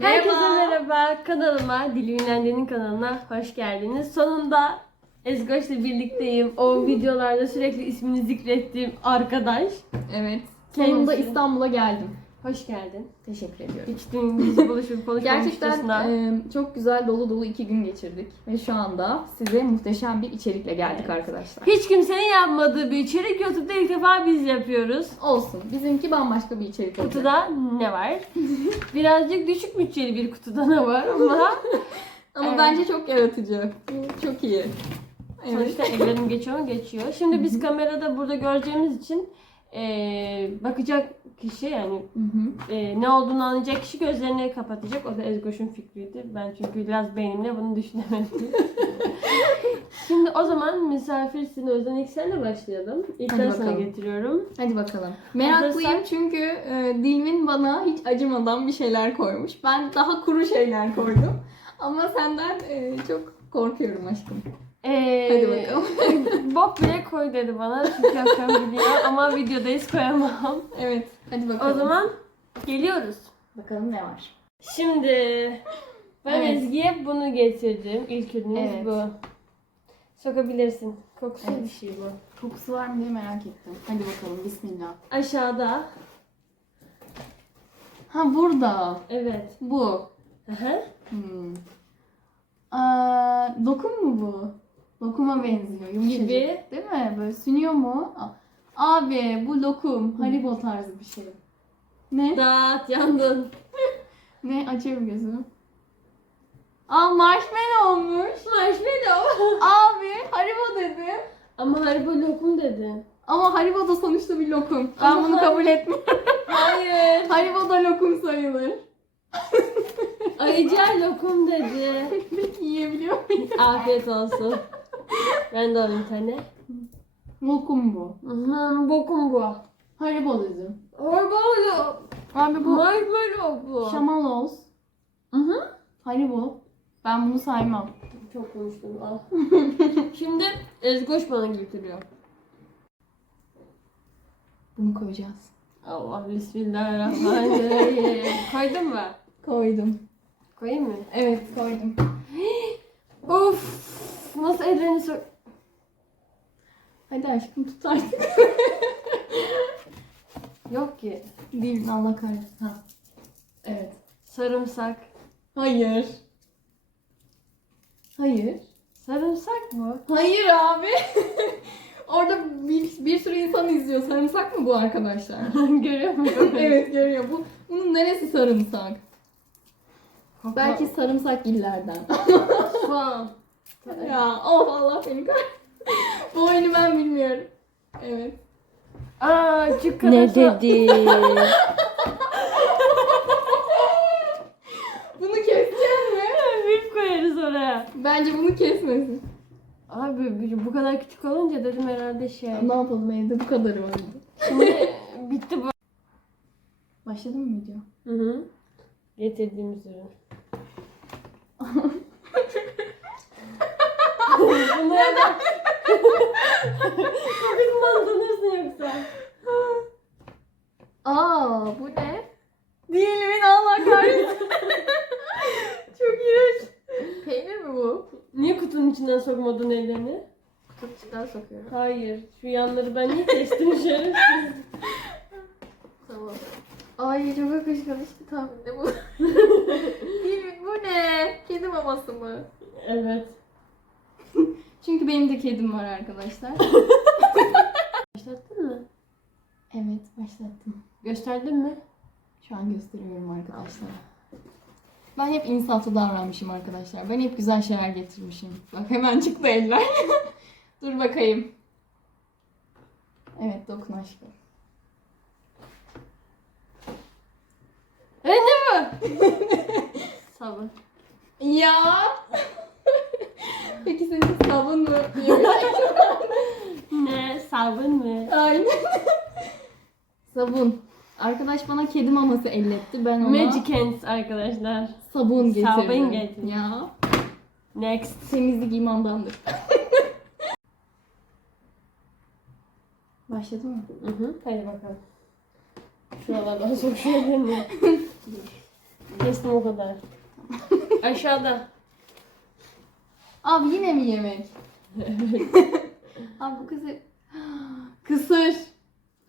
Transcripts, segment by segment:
Herkese merhaba. Kanalıma, Dili Ünlendi'nin kanalına hoş geldiniz. Sonunda Ezgoç'la birlikteyim. O videolarda sürekli ismini zikrettiğim arkadaş. Evet. Kendisi. Sonunda İstanbul'a geldim. Hoş geldin. Teşekkür ediyorum. Hiç dün biz buluşup Gerçekten e, çok güzel dolu dolu iki gün geçirdik. Ve şu anda size muhteşem bir içerikle geldik arkadaşlar. Hiç kimsenin yapmadığı bir içerik YouTube'da ilk defa biz yapıyoruz. Olsun. Bizimki bambaşka bir içerik olacak. Kutuda ne var? Birazcık düşük bütçeli bir kutuda ne var ama Ama Evet. bence çok yaratıcı. Çok iyi. Evet. sonuçta ellerim geçiyor mu? Geçiyor. Şimdi biz kamerada burada göreceğimiz için eee, bakacak kişi yani Hı hı. e, ne olduğunu anlayacak kişi gözlerini kapatacak. O da Ezgoş'un fikriydi. Ben çünkü biraz beynimle bunu düşünemedim. Şimdi o zaman misafirsin. O yüzden ilk senle başlayalım. İlk Hadi ben sana bakalım. getiriyorum. Hadi bakalım. Meraklıyım Hazırsan- çünkü e, Dilmin bana hiç acımadan bir şeyler koymuş. Ben daha kuru şeyler koydum. Ama senden e, çok korkuyorum aşkım. Ee, Hadi bakalım. bok bile koy dedi bana. Çünkü yapacağım biliyor. Ama videodayız koyamam. Evet. Hadi bakalım. O zaman geliyoruz. bakalım ne var. Şimdi ben Evet. Ezgi'ye bunu getirdim. İlk ürünümüz Evet. bu. Sokabilirsin. Kokusu Evet. bir şey bu. Kokusu var mı diye merak ettim. Hadi bakalım bismillah. Aşağıda. Ha burada. Evet. Bu. Hı hı. Hmm. Aa, lokum mu bu? Lokuma benziyor. Yumuşacık. Gibi. Değil mi? Böyle sünüyor mu? Abi bu lokum. Haribo tarzı bir şey. Ne? Dağıt yandın. Ne? Açıyorum gözümü. Aa marshmallow olmuş. Marshmallow. Abi Haribo dedi. Ama Haribo lokum dedi. Ama Haribo da sonuçta bir lokum. Ben Ama bunu kabul etmiyorum. Hayır. Haribo da lokum sayılır. Ayıcı lokum dedi. Peki yiyebiliyor muyum? Afiyet olsun. Ben de alayım tane. Lokum bu. Hı, bokum bu. Haribo dedim. Yok. Abi bu Marshmallow bu. Şamaloz. Hı hı. Haribo. Ben bunu saymam. Çok konuştum. Al. Şimdi Ezgoş bana getiriyor. Bunu koyacağız. Allah bismillahirrahmanirrahim. Koydun mu? Koydum. Koyayım mı? Evet koydum. Of. Nasıl ellerini sok... Hadi aşkım tut artık. Yok ki. Değil Allah kahretsin. Ha. Evet. Sarımsak. Hayır. Hayır. Sarımsak mı? Hayır abi. Orada bir, bir sürü insan izliyor. Sarımsak mı bu arkadaşlar? Görüyor musun? evet görüyor. Bu, bunun neresi sarımsak? Belki sarımsak illerden. Soğan. Ya of Allah beni kah. bu oyunu ben bilmiyorum. Evet. Aa, çık kadar dedi? Bunu keseceksin mi? Bip koyarız oraya. Bence bunu kesmesin. Abi bu- bu kadar küçük olunca dedim herhalde şey. Ne yapalım evde bu kadarı vardı. Şimdi bitti bu. Başladı mı video? Hı hı. Getirdiğimiz ürün. Bunu ya da... Kokusundan tanırsın yoksa. Aa bu ne? Diyelim Allah kahretsin. Çok iğrenç. Peynir mi bu? Niye kutunun içinden sokmadın ellerini? Kutucudan sokuyorum. Hayır. Şu yanları ben niye kestim şerefsiz? Tamam. Ay çok akışkan işte tahminde bu. Değil bu ne? Kedi maması mı? Evet. Çünkü benim de kedim var arkadaşlar. Başlattın mı? evet başlattım. Gösterdin mi? Şu an gösteriyorum arkadaşlar. Ben hep insaflı davranmışım arkadaşlar. Ben hep güzel şeyler getirmişim. Bak hemen çıktı eller. Dur bakayım. Evet dokun aşkım. E ne bu? Sabun. Ya. Peki senin sabun mu? Yemin Ne? Sabun mu? Aynen. sabun. Arkadaş bana kedi maması elletti. Ben ona Magic Hands arkadaşlar. sabun getirdim. Sabun getirdim. Ya. Next. Temizlik imandandır. Başladı mı? Hı hı. Hadi bakalım. Şuralardan sok şöyle mi? Kestim o kadar. Aşağıda. Abi yine mi yemek? Abi bu kısır... Kısır.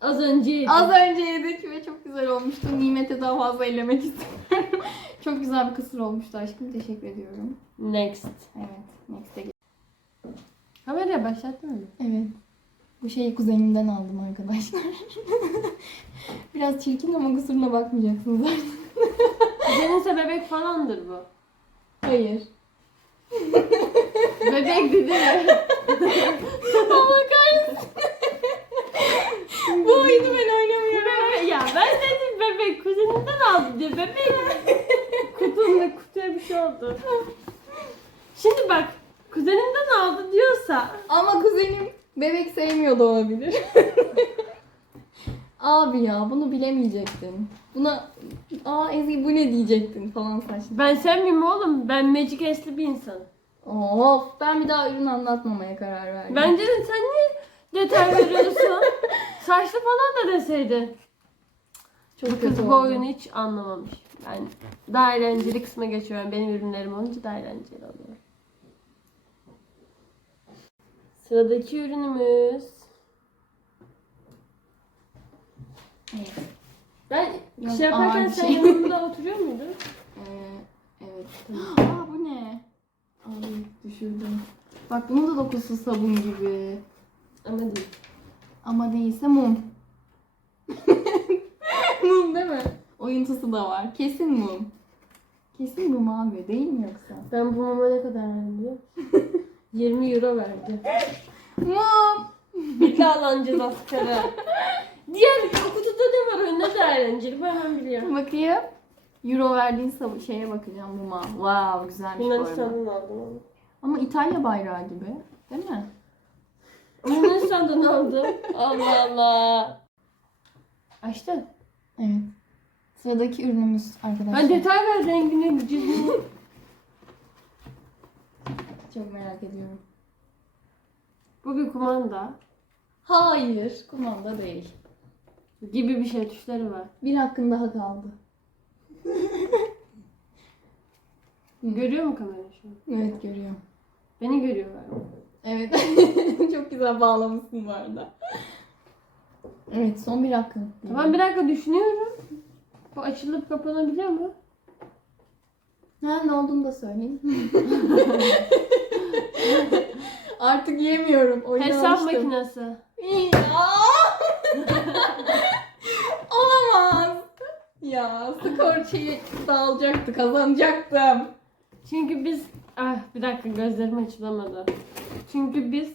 Az önce yedim. Az önce yedik ve çok güzel olmuştu. Nimet'e daha fazla ellemek istiyorum. çok güzel bir kısır olmuştu aşkım. Teşekkür ediyorum. Next. Evet. Next'e geç. Kameraya başlattın mı? Evet. Bu şeyi kuzenimden aldım arkadaşlar. Biraz çirkin ama kusuruna bakmayacaksınız artık. Seninse bebek falandır bu. Hayır. Bebek dedi mi? Allah kahretsin. Bu oyunu ben oynamıyorum. Bebek- ya ben dedim bebek kuzeninden aldı diye bebek. Kutumda kutuya bir şey oldu. Şimdi bak kuzenimden aldı diyorsa Ama kuzenim bebek sevmiyor da olabilir. Abi ya bunu bilemeyecektin. Buna aa Ezgi bu ne diyecektin falan saçma. ben sevmeyeyim oğlum ben Magic Es'li bir insanım. Of ben bir daha ürün anlatmamaya karar verdim. Bence de sen niye detay veriyorsun? Saçlı falan da deseydin. çok Bu kötü bu oyunu hiç anlamamış. Ben daha eğlenceli kısma geçiyorum. Benim ürünlerim olunca daha eğlenceli oluyor. Sıradaki ürünümüz. Evet. Ben Biraz şey yaparken sen şey. yanımda oturuyor muydun? Ee, evet. Aa bu ne? Abi düşürdüm. Bak bunun da dokusu sabun gibi. Ama değil. Ama değilse mum. mum değil mi? Oyuntusu da var. Kesin mum. Kesin mum abi. Değil mi yoksa? Ben bu mama ne kadar verdim biliyor musun? 20 euro verdi. Mum. Bir daha alacağız askere. Diğer kutuda ne var o ne de eğlenceli ben hemen biliyorum. Bakayım. Euro verdiğin şeye bakacağım muma. Wow güzelmiş bu arada. Yunanistan'dan aldım onu. Ama İtalya bayrağı gibi. Değil mi? Yunanistan'dan aldım. Allah Allah. Açtın. Evet. Sıradaki ürünümüz arkadaşlar. Ben detay ver rengini, cildini. Çok merak ediyorum. Bu bir kumanda Hayır. Kumanda değil. gibi bir şey tuşları var. Bir hakkın daha kaldı. Görüyor mu kamera şu an? Evet görüyorum. Beni görüyorlar. Evet. Çok güzel bağlamışsın bu arada. Evet son bir hakkın. Tamam bir dakika düşünüyorum. Bu açılıp kapanabiliyor mu? Ha, ne olduğunu da söyleyeyim. Artık yemiyorum. Oyuna Hesap alıştım. makinesi. Olamaz. Ya skor şeyi dağılacaktı, kazanacaktım. Çünkü biz... Ah bir dakika gözlerim açılamadı. Çünkü biz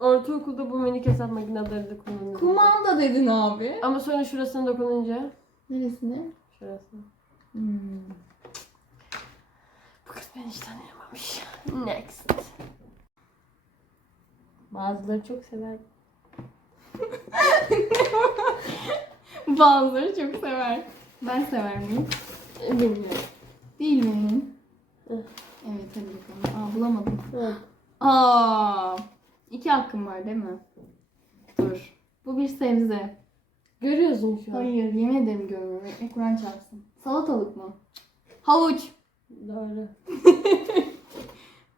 ortaokulda bu minik hesap makineleri de kullanıyorduk. Kumanda dedin abi. Ama sonra şurasına dokununca... Neresine? Şurasına. Hmm. Bu kız beni hiç tanıyamamış. Next. Bazıları çok sever. Bazıları çok sever. Ben sever miyim? Bilmiyorum. Değil mi? Hı. Evet hadi bakalım. Aa bulamadım. Evet. Aa, iki hakkım var değil mi? Dur. Bu bir sebze. Görüyorsun şu an. Hayır yemin ederim görmüyorum. Ekmek Kur'an çarpsın. Salatalık mı? Havuç. Doğru.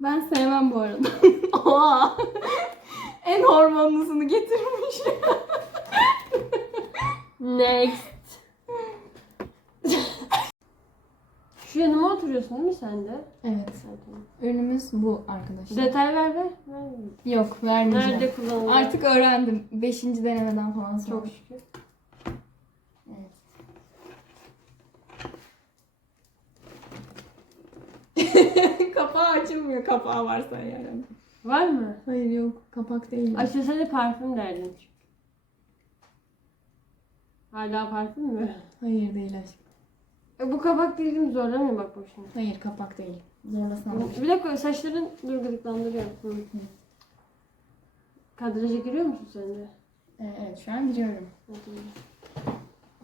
Ben sevmem bu arada. Oha. en hormonlusunu getirmiş. Next. Şu yanıma oturuyorsun değil mi sen de? evet. Ürünümüz bu arkadaşlar. Detay ver ver. ver. Yok vermeyeceğim. Nerede kullanılıyor? Artık öğrendim. Beşinci denemeden falan sonra. çok şükür. Evet. Kapağı açılmıyor. Kapağı varsa yani. Var mı? Hayır yok. Kapak değil. Açılsaydı parfüm derdin. Hala parfüm mü? Hayır değil aşkım. E, bu kabak değilim zorlamayayım bak boşuna. Hayır kapak değil. Zorlasam. Bir dakika saçların dur gıdıklandırıyor. Hı. Kadraja giriyor musun sen de? Ee, evet şu an giriyorum. Hadi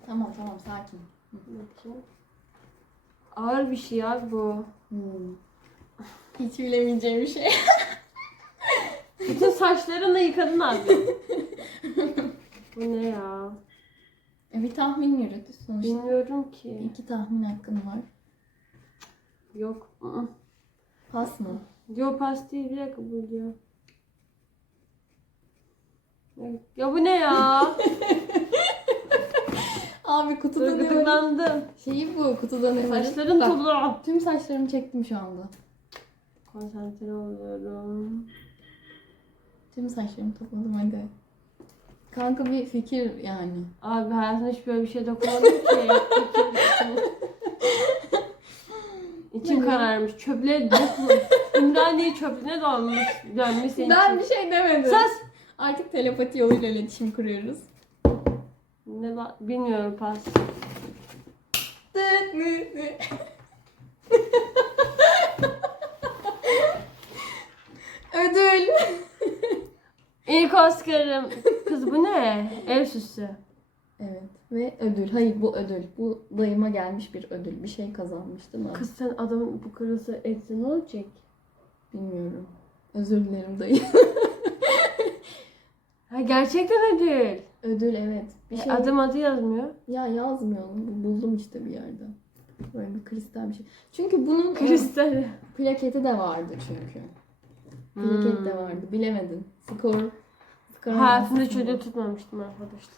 Tamam tamam sakin. bakayım. Ağır bir şey abi bu. Hmm. Hiç bilemeyeceğim bir şey. Bütün saçlarını yıkadın abi. bu ne ya? E, bir tahmin yürüt sonuçta. Bilmiyorum ki. İki tahmin hakkın var. Yok. ı-ı. Pas mı? Yo pas değil bir dakika bu diyor. Ya bu ne ya? Abi kutuda ne var? Gıdıklandım. Şeyi bu kutuda ne var? Saçların Bak, toplu. Tüm saçlarımı çektim şu anda. Konsantre oluyorum. Tüm saçlarımı topladım hadi. Kanka bir fikir yani. Abi hayatımda hiç böyle bir şey dokunmadım ki. İçim kararmış. Çöple dokmuş. Ümraniye çöplüğüne dolmuş. Dönmüş senin Ben bir için. şey demedim. Sus! Artık telepati yoluyla iletişim kuruyoruz. Ne la- Bilmiyorum pas. Ödül. İlk Oscar'ım. Kız bu ne? Ev süsü. Evet ve ödül. Hayır bu ödül. Bu dayıma gelmiş bir ödül. Bir şey kazanmış değil mi? Kız sen adamın bu kırılsa etse ne olacak? Bilmiyorum. Özür dilerim dayı. Ha gerçekten ödül. ödül evet. Bir Bir şey. Adım adı yazmıyor. Ya yazmıyorum. Bu- Buldum işte bir yerde. Böyle bir kristal bir şey. Çünkü bunun e, Kristal. plaketi de vardı çünkü. Plaket de vardı. Bilemedin. Skor. skor Hayatımda çocuğu tutmamıştım arkadaşlar.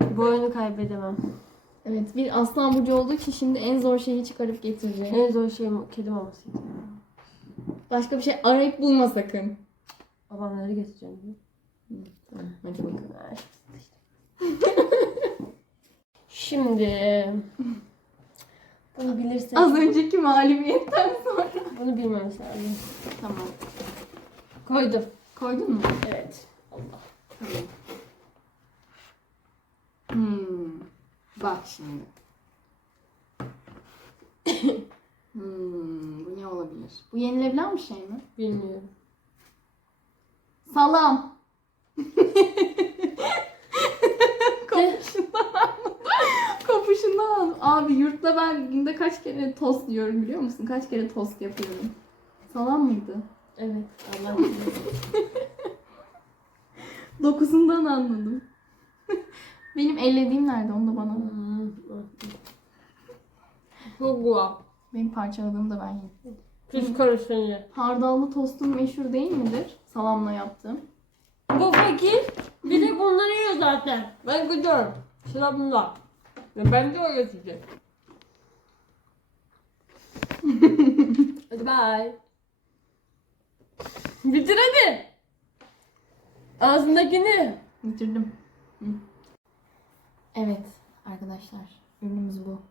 bu oyunu kaybedemem. Evet bir aslan burcu olduğu için şimdi en zor şeyi çıkarıp getirecek. En zor şey kedi mamasıydı. Başka bir şey arayıp bulma sakın. Babamları getireceğim. diye. Tamam hadi bakalım. Şimdi bunu bilirsek Az önceki mağlubiyetten sonra. bunu bilmemiz lazım. Tamam. Koydum. Koydun mu? Evet. Allah. Tamam. Hmm. Bak şimdi. hmm, bu ne olabilir? Bu yenilebilen bir şey mi? Bilmiyorum. Salam. Anladım. Kopuşundan. Abi yurtta ben günde kaç kere tost yiyorum biliyor musun? Kaç kere tost yapıyorum. Salam mıydı? Evet. Allah. Dokusundan anladım. Benim ellediğim nerede? Onu da bana. Çok güzel. Benim parçaladığımı da ben yiyeyim. Kız karışınca. Hardallı tostum meşhur değil midir? Salamla yaptım. Bu fakir. Bir de bunları yiyor zaten. Ben gidiyorum. Sıra bunda. Ben de o götürecek. hadi bye. Bitir hadi. Ağzındakini. Bitirdim. Hı. Evet arkadaşlar. Ürünümüz bu.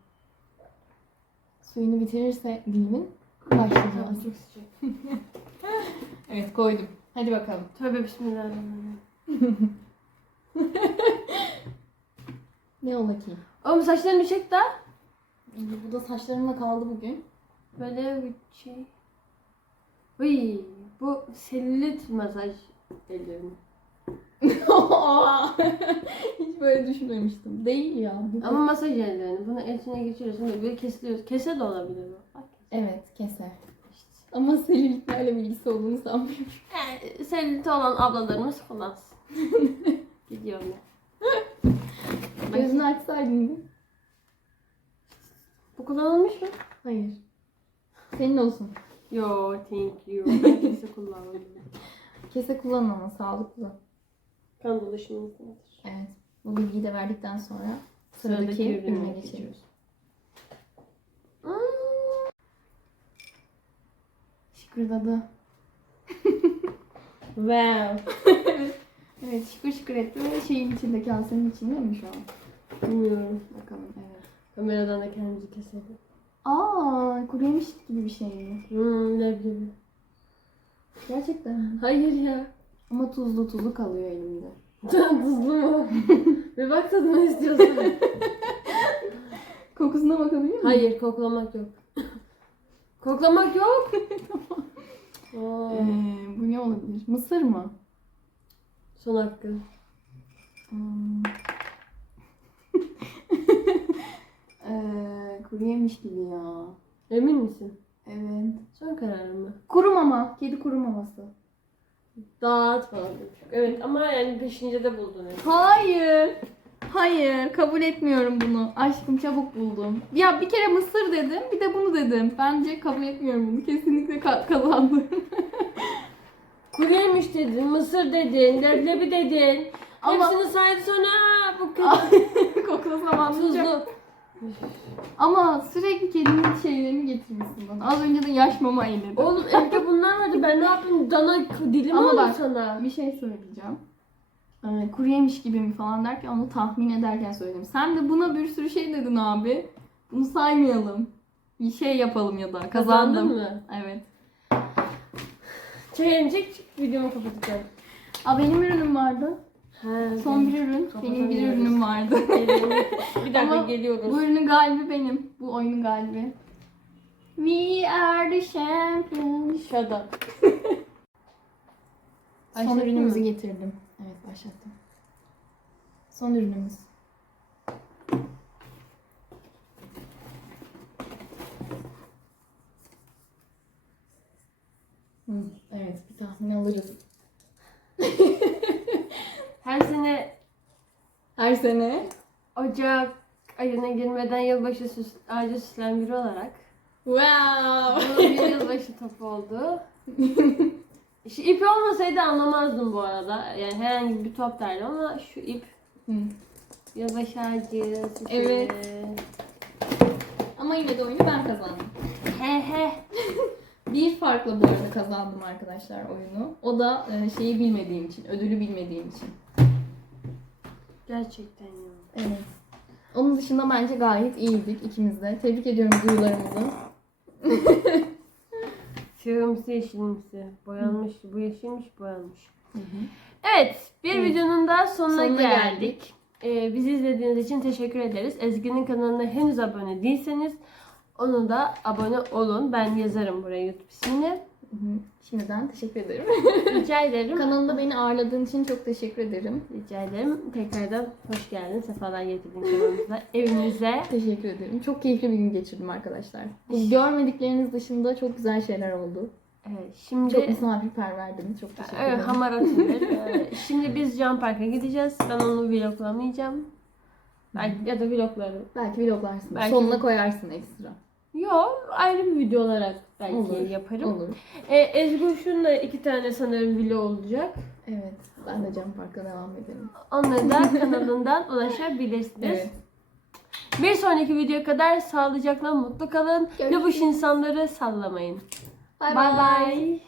Suyunu bitirirse dilimin başlayacağız. Çok sıcak. Evet koydum. Hadi bakalım. Tövbe bismillahirrahmanirrahim. Ne ola ki? Oğlum saçlarını çek daha. Bu da saçlarımla kaldı bugün. Böyle bir şey. Uy, bu selülit masaj ellerim. Hiç böyle düşünmemiştim. Değil ya. Bu Ama masaj ellerini. Bunu içine geçiriyorsun ve böyle kesiliyor. Kese de olabilir bu. Evet kese. Ama selülitlerle bilgisi olduğunu sanmıyorum. Yani selüliti olan ablalarımız kullansın. Gidiyorum ben. Gözünü açsaydın bir. Bu kullanılmış mı? Hayır. Senin olsun. Yo, thank you. Ben kese kullanmadım. Kese kullan ama sağlıklı. Kan dolaşımı nedir? Evet. Bu bilgiyi de verdikten sonra sıradaki, Sıradaki ürüne geçiyoruz. Şıkırdadı. Wow. Evet şıkır şıkır etti ve şeyin içinde kasenin içinde mi şu an? Bilmiyorum. Bakalım evet. Kameradan da kendimizi keselim. Aa kuru yemiş gibi bir şey mi? Hmm, ne bileyim. Gerçekten mi? Hayır ya. Ama tuzlu tuzlu kalıyor elimde. Tuzlu mu? Bir bak tadına istiyorsan. Kokusuna bakabilir miyim? Hayır, koklamak yok. koklamak yok. Oo, Ee, bu ne olabilir? Mısır mı? Son hakkı. Hmm. ee, kuru yemiş gibi ya. Emin misin? Evet. Son karar mı? Kuru mama. Kedi kuru maması. Dağıt falan demiş. Evet ama yani peşince de buldun. Yani. Hayır. Hayır kabul etmiyorum bunu. Aşkım çabuk buldum. Ya bir kere mısır dedim bir de bunu dedim. Bence kabul etmiyorum bunu. Kesinlikle ka- kazandım. Kuru yemiş dedin, mısır dedin, leblebi dedin. Ama- Hepsini saydı sonra "Aa, bu kötü. Koklasam anlayacağım. Tuzlu. Ama sürekli kedinin şeylerini getirmişsin bana. Az önce de yaş mama eyledin. Oğlum evde bunlar vardı. Ben ne yapayım? Dana dilim Ama oldu bak- sana. Bir şey söyleyeceğim. Ee, kuru yemiş gibi mi falan derken onu tahmin ederken söyledim. Sen de buna bir sürü şey dedin abi. Bunu saymayalım. Bir şey yapalım ya da. Kazandın Kazandım. mı? Evet. Çay emecek videomu kapatacağım. Aa benim ürünüm vardı. He, Son bir ürün. Benim bir ürünüm vardı. bir dakika Ama geliyoruz. Bu ürünün galibi benim. Bu oyunun galibi. We are the champions. Shut up. Son ürünümüzü getirdim. Evet başlattım. Son ürünümüz. Evet bir tahmin alırız. Her sene Her sene. Ocak ayına girmeden yılbaşı süs, ağacı süslen biri olarak Wow. bu bir yılbaşı topu oldu. Şu ip olmasaydı anlamazdım bu arada. Yani herhangi bir top derdim ama şu ip Hı. yılbaşı ağacı süsü. Evet. Ama yine de oyunu ben kazandım. He he. Bir farkla bu arada kazandım arkadaşlar oyunu. O da e, şeyi bilmediğim için, ödülü bilmediğim için. Gerçekten ya. Evet. Onun dışında bence gayet iyiydik ikimiz de. Tebrik ediyorum duyularımızı. Siyahımsı yeşilimsi. Boyanmış. Bu yeşilmiş boyanmış. Evet. Bir Evet. videonun da sonuna, Sonuna geldik. geldik. Ee, bizi izlediğiniz için teşekkür ederiz. Ezgi'nin kanalına henüz abone değilseniz onu da abone olun. Ben yazarım buraya YouTube ismini. Hı hı. Şimdiden teşekkür ederim. Rica ederim. Kanalında beni ağırladığın için çok teşekkür ederim. Rica ederim. Tekrardan hoş geldin. Sefalar getirdin kanalımıza. Evimize. Teşekkür ederim. Çok keyifli bir gün geçirdim arkadaşlar. Bu görmedikleriniz dışında çok güzel şeyler oldu. Evet, şimdi Çok misafirperverdiniz. Çok teşekkür Evet, ederim. hamar atılır. Ee, Şimdi biz Can Park'a gideceğiz. Ben onu vloglamayacağım. Belki, ya da vloglarım. Belki vloglarsın. Belki- Sonuna koyarsın ekstra. Yok ayrı bir video olarak belki Olur, yaparım. Olur. Ee, Ezgi da iki tane sanırım vlog olacak. Evet. Ben de Can Park'a devam edelim. Onları da kanalından ulaşabilirsiniz. Evet. Bir sonraki videoya kadar sağlıcakla mutlu kalın. Görüşürüz. Lobuş insanları sallamayın. Bay bye.